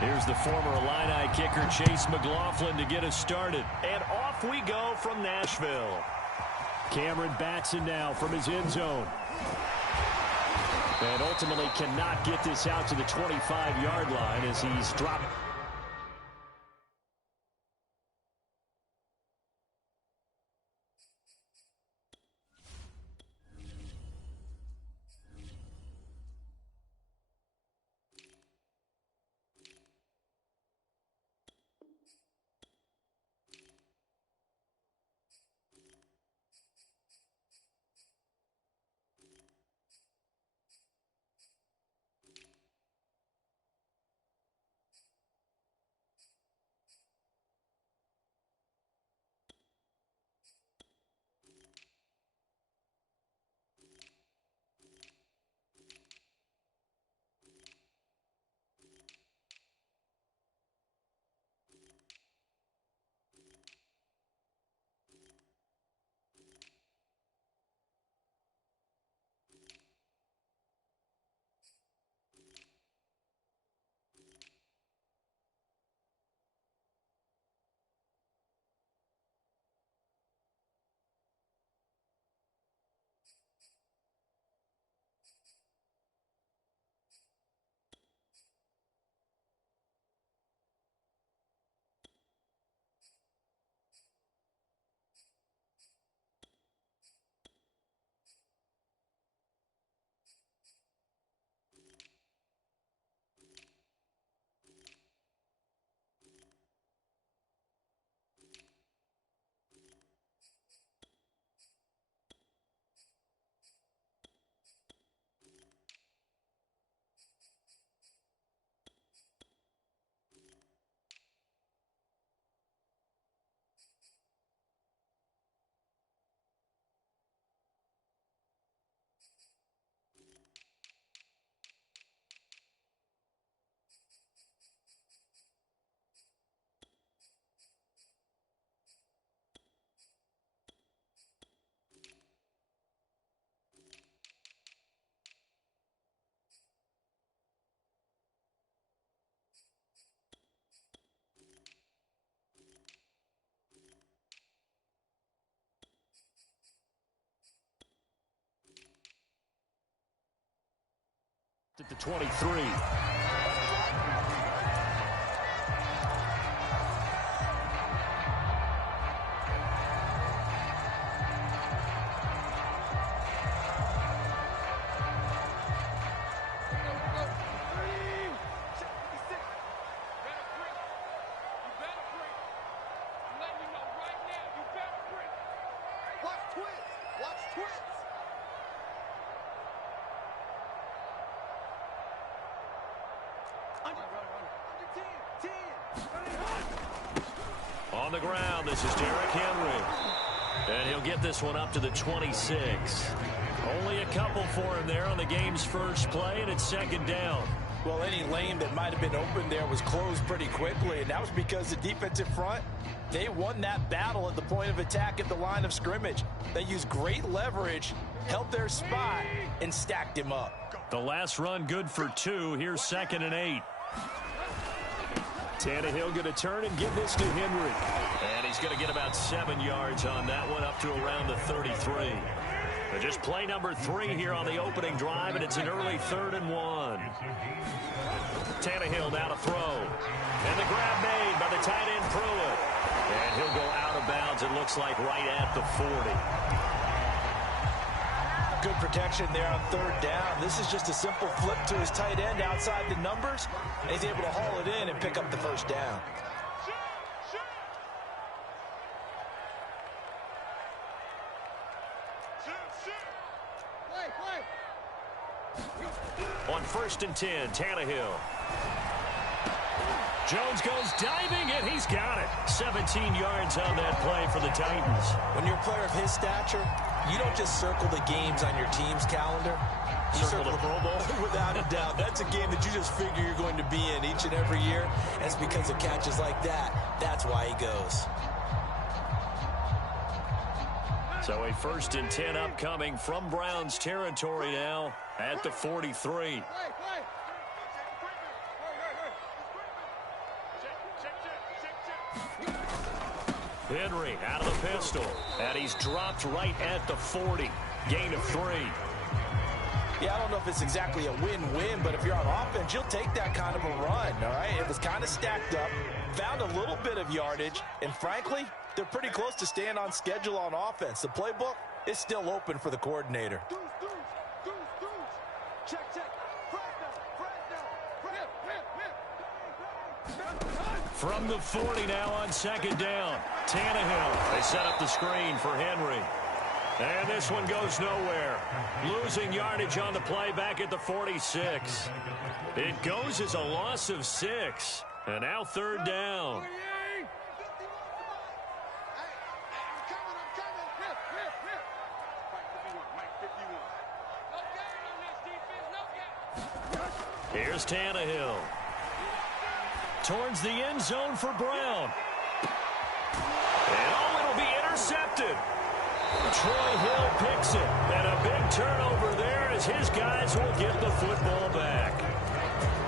Here's the former Illini kicker, Chase McLaughlin, to get us started. And off we go from Nashville. Cameron Batson now from his end zone. And ultimately cannot get this out to the 25-yard line as he's dropped. At the 23. On the ground, this is Derrick Henry. And he'll get this one up to the 26. Only a couple for him there on the game's first play, and it's second down. Well, any lane that might have been open there was closed pretty quickly, and that was because the defensive front, they won that battle at the point of attack at the line of scrimmage. They used great leverage, held their spot, and stacked him up. The last run good for 2. Here's 2nd and 8. Tannehill going to turn and give this to Henry. And he's going to get about 7 yards on that one, up to around the 33. But just play number 3 here on the opening drive, and it's an early 3rd and 1. Tannehill now to throw. And the grab made by the tight end Pruitt. And he'll go out of bounds, it looks like, right at the 40. Good protection there on 3rd down. This is just a simple flip to his tight end outside the numbers, and he's able to haul it in and pick up the 1st down. On 1st and 10, Tannehill. Jones goes diving, and he's got it. 17 yards on that play for the Titans. When you're a player of his stature, you don't just circle the games on your team's calendar. You circle the Pro Bowl? Without a doubt. That's a game that you just figure you're going to be in each and every year. And it's because of catches like that. That's why he goes. So a 1st and 10 upcoming from Browns territory now at the 43. Henry out of the pistol, and he's dropped right at the 40. Gain of 3. Yeah, I don't know if it's exactly a win-win, but if you're on offense, you'll take that kind of a run, all right? It was kind of stacked up, found a little bit of yardage, and frankly, they're pretty close to staying on schedule on offense. The playbook is still open for the coordinator. From the 40 now on second down. Tannehill. They set up the screen for Henry. And this one goes nowhere. Losing yardage on the play back at the 46. It goes as a loss of 6. And now third down. Here's Tannehill. Towards the end zone for Brown. And oh, it'll be intercepted. Troy Hill picks it. And a big turnover there as his guys will get the football back.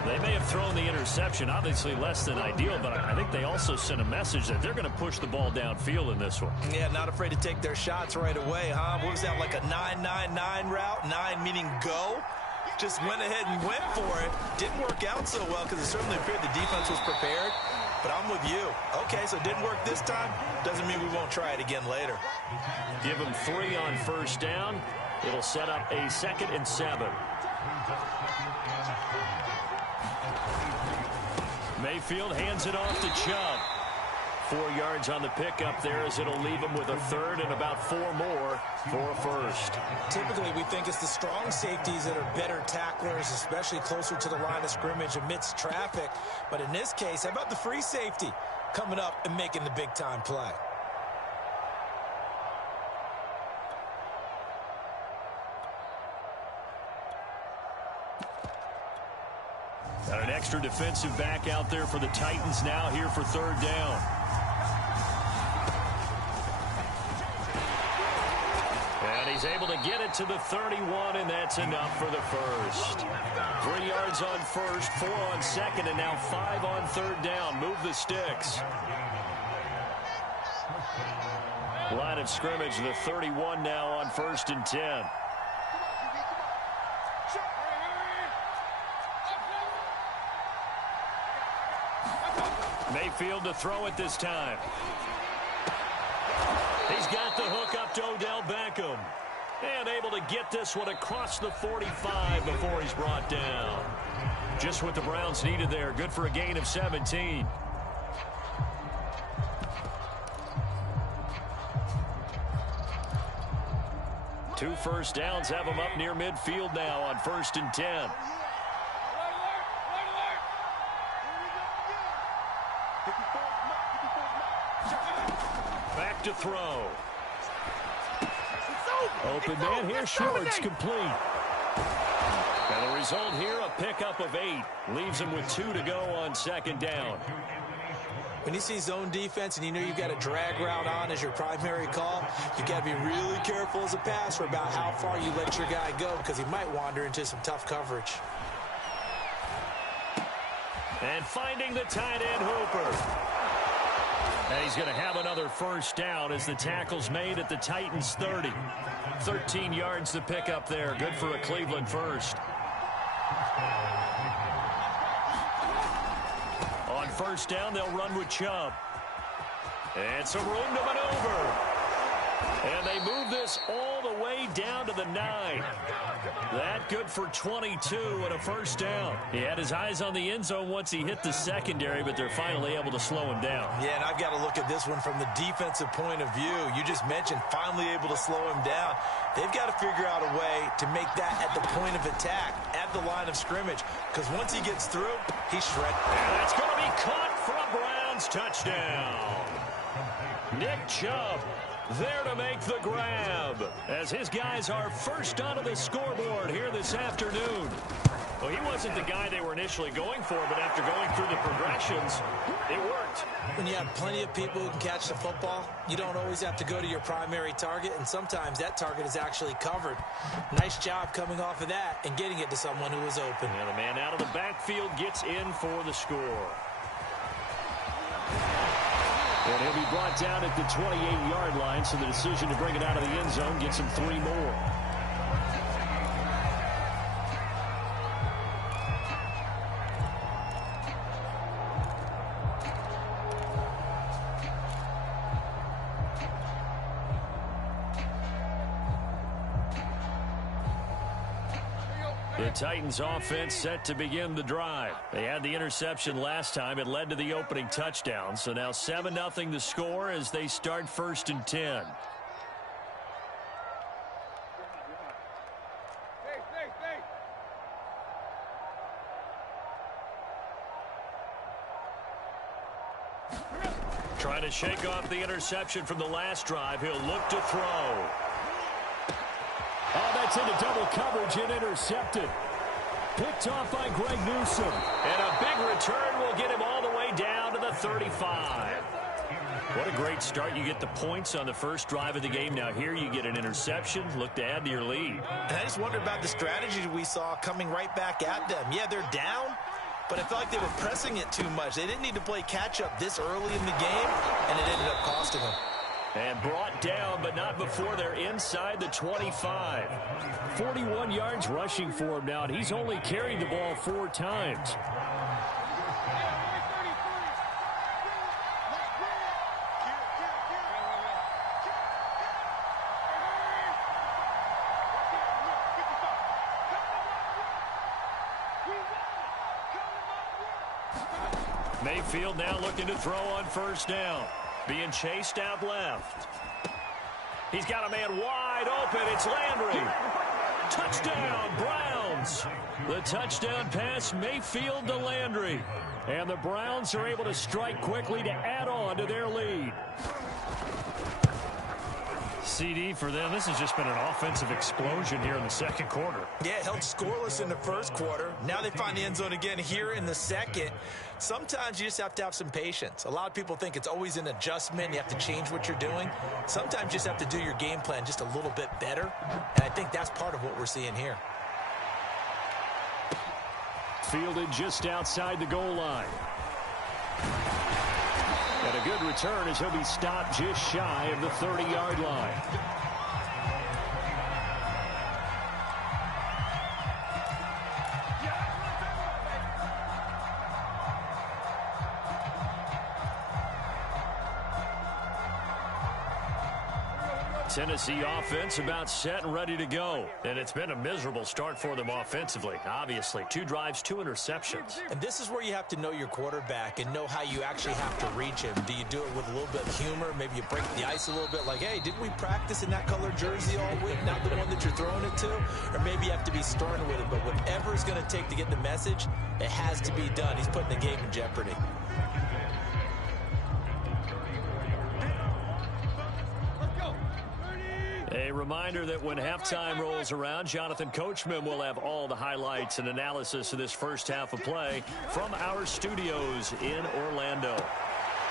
They may have thrown the interception, obviously less than ideal, but I think they also sent a message that they're going to push the ball downfield in this one. Yeah, not afraid to take their shots right away, huh? What was that, like a 9-9-9 route? 9 meaning go? Just went ahead and went for it. Didn't work out so well because it certainly appeared the defense was prepared. But I'm with you. Okay, so it didn't work this time. Doesn't mean we won't try it again later. Give them 3 on first down. It'll set up a 2nd and 7. Mayfield hands it off to Chubb. 4 yards on the pickup there as it'll leave him with a 3rd and about 4 more for a 1st. Typically, we think it's the strong safeties that are better tacklers, especially closer to the line of scrimmage amidst traffic. But in this case, how about the free safety coming up and making the big-time play? Got an extra defensive back out there for the Titans now here for 3rd down. And he's able to get it to the 31, and that's enough for the 1st. 3 yards on 1st, 4 on 2nd, and now 5 on 3rd down. Move the sticks. Line of scrimmage, the 31 now on 1st and 10. Mayfield to throw it this time. He's got the hook up to Odell Beckham. And able to get this one across the 45 before he's brought down. Just what the Browns needed there. Good for a gain of 17. Two first downs have him up near midfield now on 1st and 10. Back to throw. Open man here, Schwartz complete. And the result here, a pickup of 8. Leaves him with 2 to go on 2nd down. When you see zone defense and you know you've got a drag route on as your primary call, you've got to be really careful as a passer about how far you let your guy go because he might wander into some tough coverage. And finding the tight end Hooper. And he's going to have another first down as the tackle's made at the Titans 30. 13 yards to pick up there. Good for a Cleveland first. On first down, they'll run with Chubb. And some room to maneuver. And they move this all the way down to the 9. That good for 22 and a first down. He had his eyes on the end zone once he hit the secondary, but they're finally able to slow him down. Yeah, and I've got to look at this one from the defensive point of view. You just mentioned finally able to slow him down. They've got to figure out a way to make that at the point of attack, at the line of scrimmage, because once he gets through, he's shredded. And that's going to be caught for a Browns touchdown. Nick Chubb there to make the grab as his guys are first onto the scoreboard here this afternoon. Well, he wasn't the guy they were initially going for, but after going through the progressions, it worked. When you have plenty of people who can catch the football, you don't always have to go to your primary target, and sometimes that target is actually covered. Nice job coming off of that and getting it to someone who was open. And the man out of the backfield gets in for the score. And he'll be brought down at the 28-yard line, so the decision to bring it out of the end zone gets him 3 more. The Titans offense set to begin the drive. They had the interception last time. It led to the opening touchdown. So now 7-0 the score as they start 1st and 10. Trying to shake off the interception from the last drive. He'll look to throw. Oh, that's into double coverage and intercepted. Picked off by Greg Newsome. And a big return will get him all the way down to the 35. What a great start. You get the points on the first drive of the game. Now here you get an interception. Look to add to your lead. And I just wonder about the strategy we saw coming right back at them. Yeah, they're down, but I felt like they were pressing it too much. They didn't need to play catch-up this early in the game, and it ended up costing them. And brought down, but not before they're inside the 25. 41 yards rushing for him now, and he's only carried the ball 4 times. Mayfield now looking to throw on 1st down. Being chased out left. He's got a man wide open. It's Landry. Touchdown, Browns. The touchdown pass, Mayfield to Landry. And the Browns are able to strike quickly to add on to their lead. CD for them. This has just been an offensive explosion here in the 2nd quarter. Yeah, held scoreless in the 1st quarter. Now they find the end zone again here in the 2nd. Sometimes you just have to have some patience. A lot of people think it's always an adjustment. You have to change what you're doing. Sometimes you just have to do your game plan just a little bit better. And I think that's part of what we're seeing here. Fielded just outside the goal line. And a good return as he'll be stopped just shy of the 30-yard line. Tennessee offense about set and ready to go. And it's been a miserable start for them offensively. Obviously, 2 drives, 2 interceptions. And this is where you have to know your quarterback and know how you actually have to reach him. Do you do it with a little bit of humor? Maybe you break the ice a little bit like, hey, didn't we practice in that color jersey all week? Not the one that you're throwing it to? Or maybe you have to be stern with it. But whatever it's going to take to get the message, it has to be done. He's putting the game in jeopardy. A reminder that when halftime rolls around, Jonathan Coachman will have all the highlights and analysis of this first half of play from our studios in Orlando.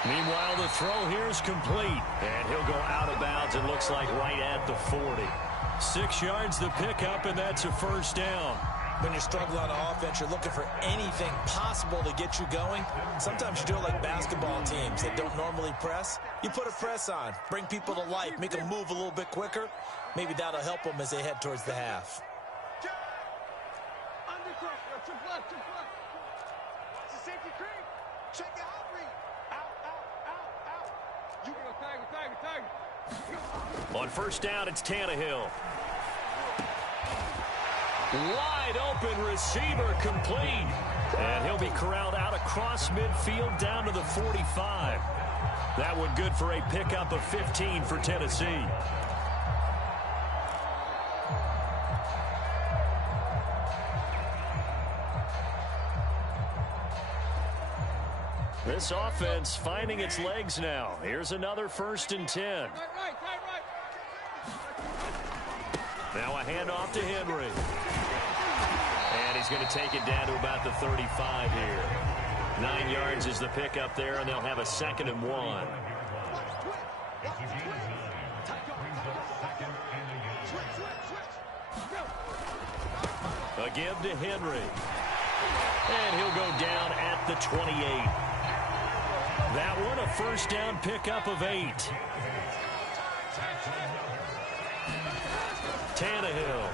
Meanwhile, the throw here is complete, and he'll go out of bounds, it looks like right at the 40. 6 yards the pickup, and that's a 1st down. When you're struggling on offense, you're looking for anything possible to get you going. Sometimes you do it like basketball teams that don't normally press. You put a press on, bring people to life, make them move a little bit quicker. Maybe that'll help them as they head towards the half. On 1st down, it's Tannehill. Wide open receiver complete. And he'll be corralled out across midfield down to the 45. That one good for a pickup of 15 for Tennessee. This offense finding its legs now. Here's another 1st and 10. Now a handoff to Henry. And he's going to take it down to about the 35 here. 9 yards is the pickup there, and they'll have a 2nd and 1. A give to Henry. And he'll go down at the 28. That one, a first down pickup of 8. Tannehill.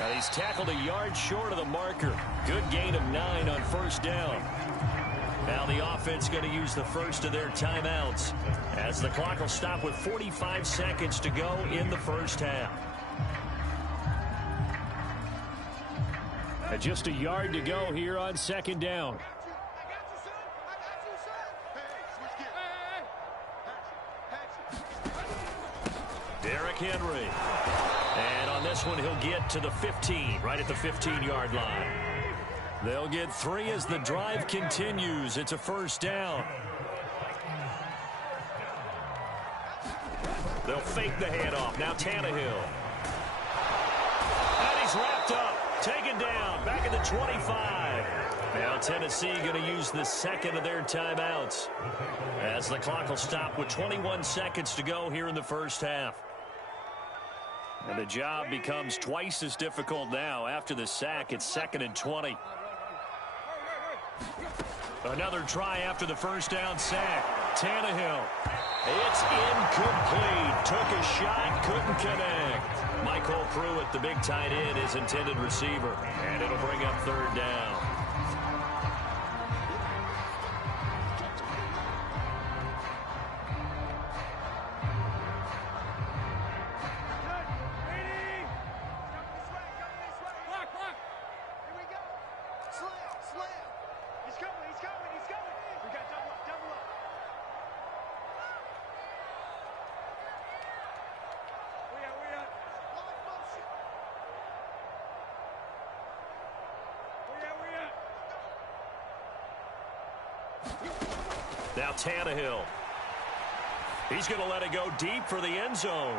Now he's tackled a yard short of the marker. Good gain of 9 on first down. Now the offense going to use the first of their timeouts as the clock will stop with 45 seconds to go in the first half. And just a yard to go here on second down. Derrick Henry. And on this one, he'll get to the 15, right at the 15-yard line. They'll get 3 as the drive continues. It's a first down. They'll fake the handoff. Now Tannehill. And he's wrapped up. Taken down. Back at the 25. Now Tennessee going to use the second of their timeouts as the clock will stop with 21 seconds to go here in the first half. And the job becomes twice as difficult now. After the sack, it's 2nd and 20. Another try after the first down sack. Tannehill. It's incomplete. Took a shot, couldn't connect. Michael Pruitt, the big tight end, is intended receiver. And it'll bring up third down. Now Tannehill. He's going to let it go deep for the end zone.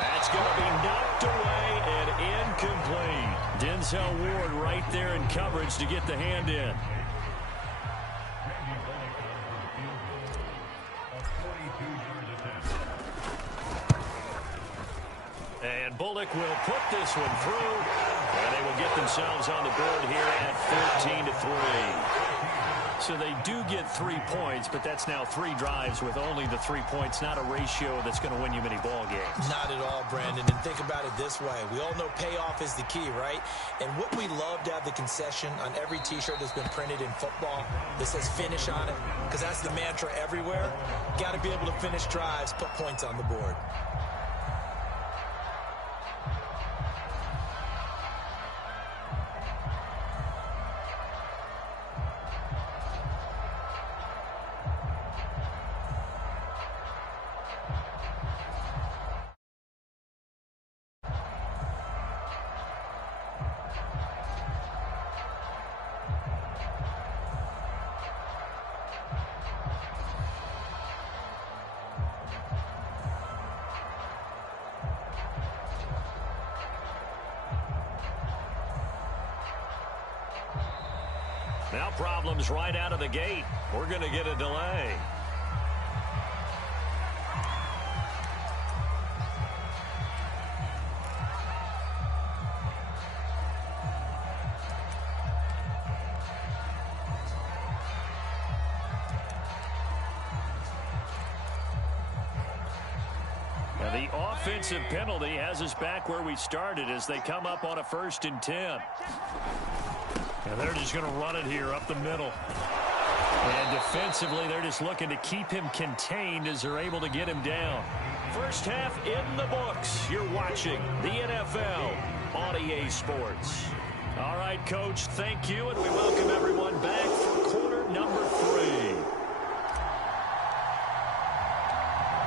That's going to be knocked away and incomplete. Denzel Ward right there in coverage to get the hand in. And Bullock will put this one through. And they will get themselves on the board here at 14-3. So they do get 3 points, but that's now 3 drives with only the 3 points, not a ratio that's going to win you many ball games. Not at all, Brandon. And think about it this way. We all know payoff is the key, right? And what we love to have the concession on every T-shirt that's been printed in football that says finish on it, because that's the mantra everywhere. Got to be able to finish drives, put points on the board. Now problems right out of the gate. We're going to get a delay. Now the offensive penalty has us back where we started as they come up on a 1st and 10. And they're just going to run it here up the middle. And defensively, they're just looking to keep him contained as they're able to get him down. First half in the books. You're watching the NFL on EA Sports. All right, Coach, thank you, and we welcome everyone back for quarter number 3.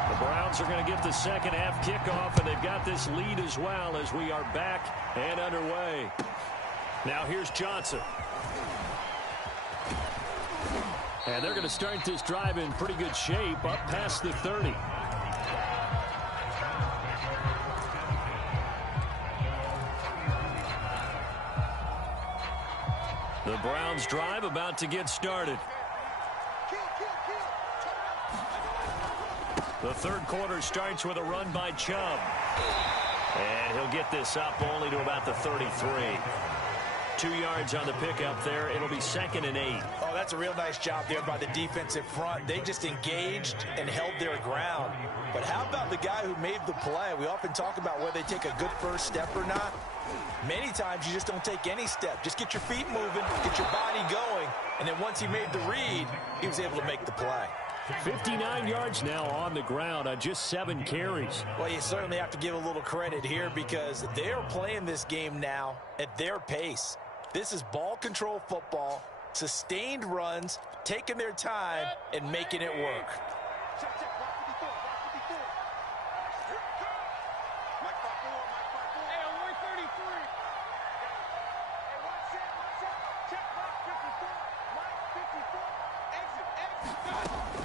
The Browns are going to get the second half kickoff, and they've got this lead as well as we are back and underway. Now here's Johnson. And they're going to start this drive in pretty good shape up past the 30. The Browns drive about to get started. The third quarter starts with a run by Chubb. And he'll get this up only to about the 33. 2 yards on the pickup there. It'll be 2nd and 8. Oh, that's a real nice job there by the defensive front. They just engaged and held their ground. But how about the guy who made the play? We often talk about whether they take a good first step or not. Many times you just don't take any step. Just get your feet moving, get your body going, and then once he made the read, he was able to make the play. 59 yards now on the ground on just 7 carries. Well, you certainly have to give a little credit here because they're playing this game now at their pace. This is ball control football, sustained runs, taking their time, and making it work.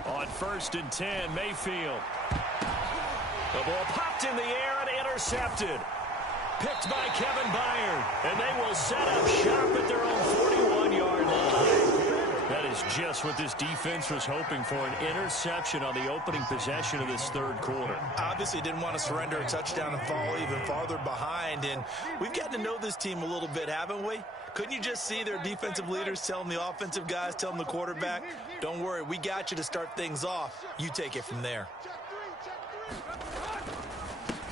On 1st and 10, Mayfield. The ball popped in the air and intercepted. Picked by Kevin Byard. And they will set up shop at their own 41-yard line. That is just what this defense was hoping for, an interception on the opening possession of this 3rd quarter. Obviously didn't want to surrender a touchdown and fall even farther behind. And we've gotten to know this team a little bit, haven't we? Couldn't you just see their defensive leaders telling the offensive guys, telling the quarterback, don't worry, we got you to start things off. You take it from there.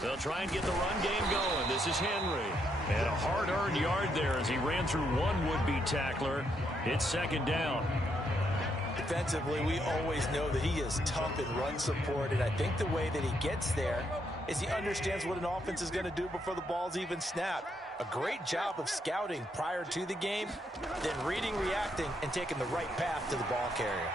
They'll try and get the run game going. This is Henry. And a hard-earned yard there as he ran through one would-be tackler. It's 2nd down. Defensively, we always know that he is tough in run support, and I think the way that he gets there is he understands what an offense is going to do before the ball's even snapped. A great job of scouting prior to the game, then reading, reacting, and taking the right path to the ball carrier.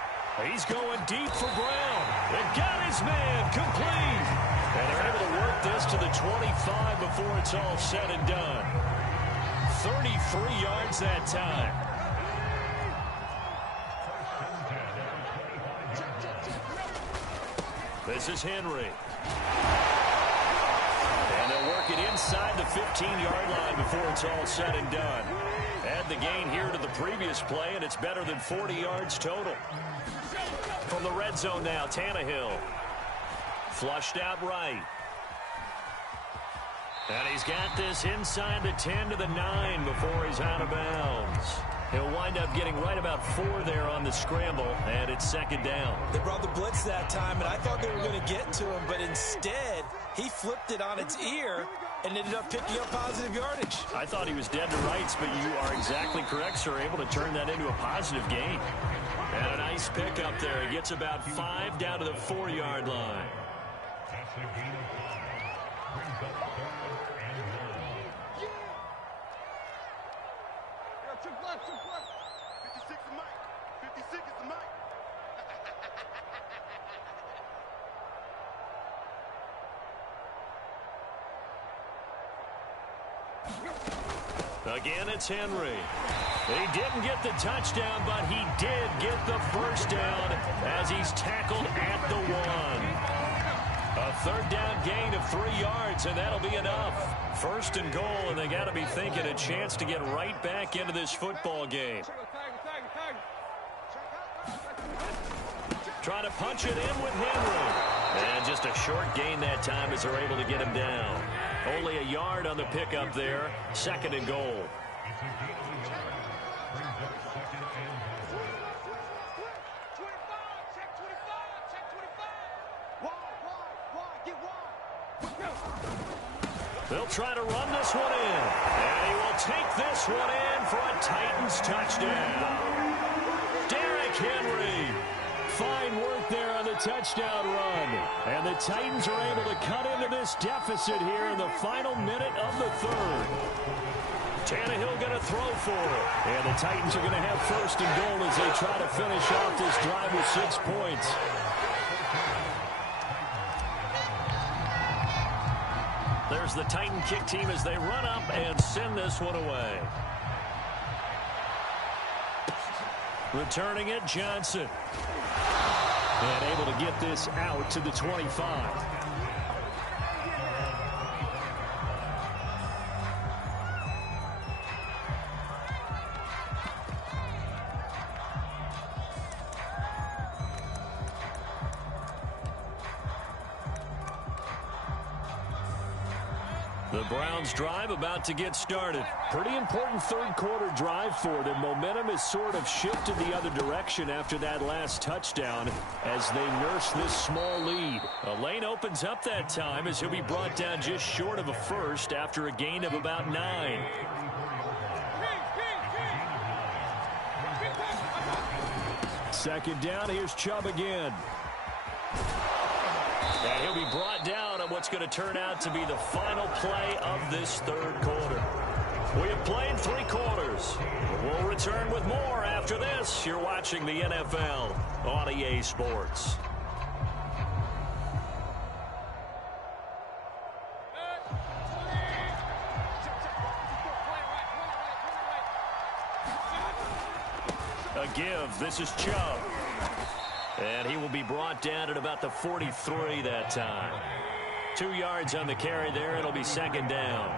He's going deep for Brown. And got his man complete. And they're able to work this to the 25 before it's all said and done. 33 yards that time. This is Henry. And they'll work it inside the 15-yard line before it's all said and done. Add the gain here to the previous play, and it's better than 40 yards total. From the red zone now, Tannehill. Flushed out right. And he's got this inside the 10 to the 9 before he's out of bounds. He'll wind up getting right about 4 there on the scramble, and it's 2nd down. They brought the blitz that time, and I thought they were going to get to him, but instead, he flipped it on its ear and ended up picking up positive yardage. I thought he was dead to rights, but you are exactly correct, sir. Able to turn that into a positive gain. And a nice pickup there. He gets about 5 down to the 4-yard line. Again, it's Henry. He didn't get the touchdown, but he did get the first down as he's tackled at the 1. A 3rd down gain of 3 yards, and that'll be enough. 1st and goal, and they got to be thinking a chance to get right back into this football game. Trying to punch it in with Henry. And just a short gain that time as they're able to get him down. Only a yard on the pickup there. 2nd and goal. They'll try to run this one in. And he will take this one in for a Titans touchdown. Derrick Henry. Fine work there on the touchdown run. And the Titans are able to cut into this deficit here in the final minute of the 3rd. Tannehill going to throw for it. And the Titans are going to have 1st and goal as they try to finish off this drive with 6 points. There's the Titan kick team as they run up and send this one away. Returning it, Johnson. And able to get this out to the 25. The Browns drive about to get started. Pretty important third quarter drive for them. Momentum has sort of shifted the other direction after that last touchdown as they nurse this small lead. A lane opens up that time as he'll be brought down just short of a first after a gain of about 9. Second down, here's Chubb again. And he'll be brought down on what's going to turn out to be the final play of this third quarter. We have played 3 quarters. We'll return with more after this. You're watching the NFL on EA Sports. A give. This is Chubb. And he will be brought down at about the 43 that time. 2 yards on the carry there. It'll be second down.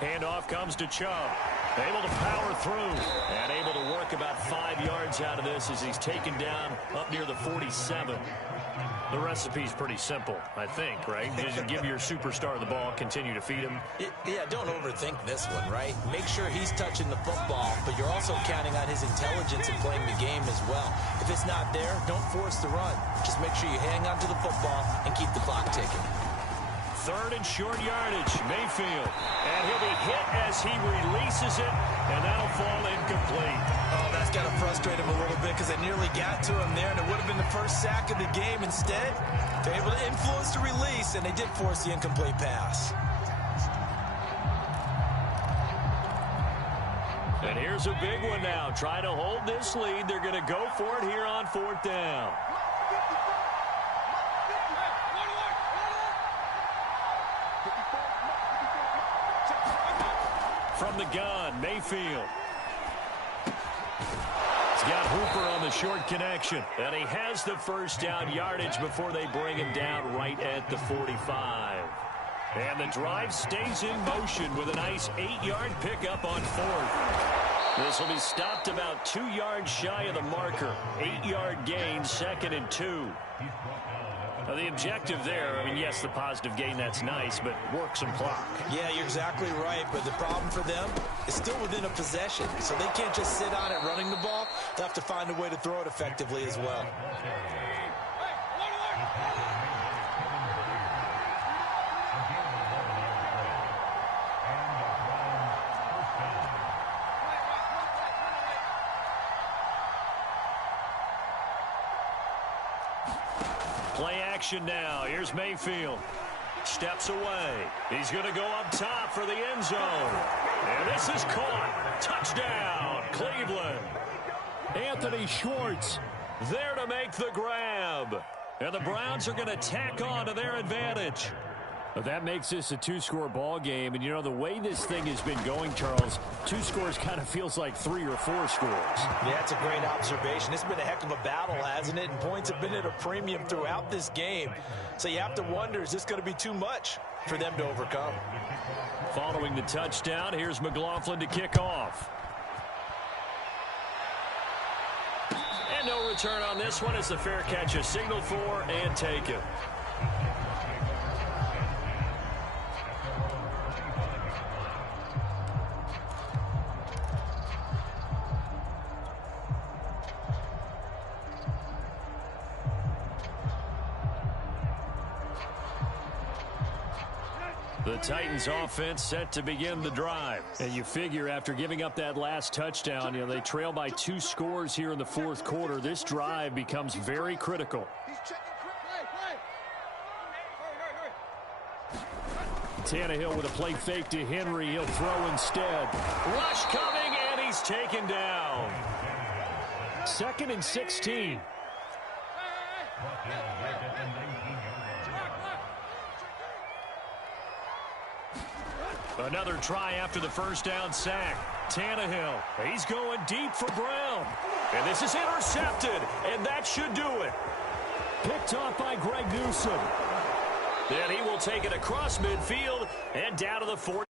Handoff comes to Chubb. Able to power through and able to work about 5 yards out of this as he's taken down up near the 47. The recipe's pretty simple, I think, right? Just give your superstar the ball, continue to feed him. Yeah, don't overthink this one, right? Make sure he's touching the football, but you're also counting on his intelligence in playing the game as well. If it's not there, don't force the run. Just make sure you hang on to the football and keep the clock ticking. Third and short yardage, Mayfield. And he'll be hit as he releases it, and that'll fall incomplete. Oh, that's got to frustrate him a little bit because they nearly got to him there, and it would have been the first sack of the game. Instead, they're able to influence the release, and they did force the incomplete pass. And here's a big one now. Trying to hold this lead. They're going to go for it here on 4th down. From the gun, Mayfield. He's got Hooper on the short connection. And he has the first down yardage before they bring him down right at the 45. And the drive stays in motion with a nice 8-yard pickup on 4th. This will be stopped about 2 yards shy of the marker. 8-yard gain, 2nd and 2. Now the objective there, I mean, yes, the positive gain, that's nice, but work some clock. Yeah, you're exactly right, but the problem for them is still within a possession, so they can't just sit on it running the ball. They'll have to find a way to throw it effectively as well. Play action now. Here's Mayfield. Steps away. He's going to go up top for the end zone. And this is caught. Touchdown, Cleveland. Anthony Schwartz there to make the grab. And the Browns are going to tack on to their advantage. But that makes this a 2-score ball game. And, you know, the way this thing has been going, Charles, 2 scores kind of feels like 3 or 4 scores. Yeah, that's a great observation. It's been a heck of a battle, hasn't it? And points have been at a premium throughout this game. So you have to wonder, is this going to be too much for them to overcome? Following the touchdown, here's McLaughlin to kick off. And no return on this one. It's a fair catch, a signal for and taken. The Titans offense set to begin the drive. And you figure after giving up that last touchdown, you know, they trail by 2 scores here in the 4th quarter. This drive becomes very critical. Tannehill with a play fake to Henry. He'll throw instead. Rush coming, and he's taken down. 2nd and 16. Another try after the first down sack. Tannehill, he's going deep for Brown. And this is intercepted, and that should do it. Picked off by Greg Newsome. Then he will take it across midfield and down to the 40.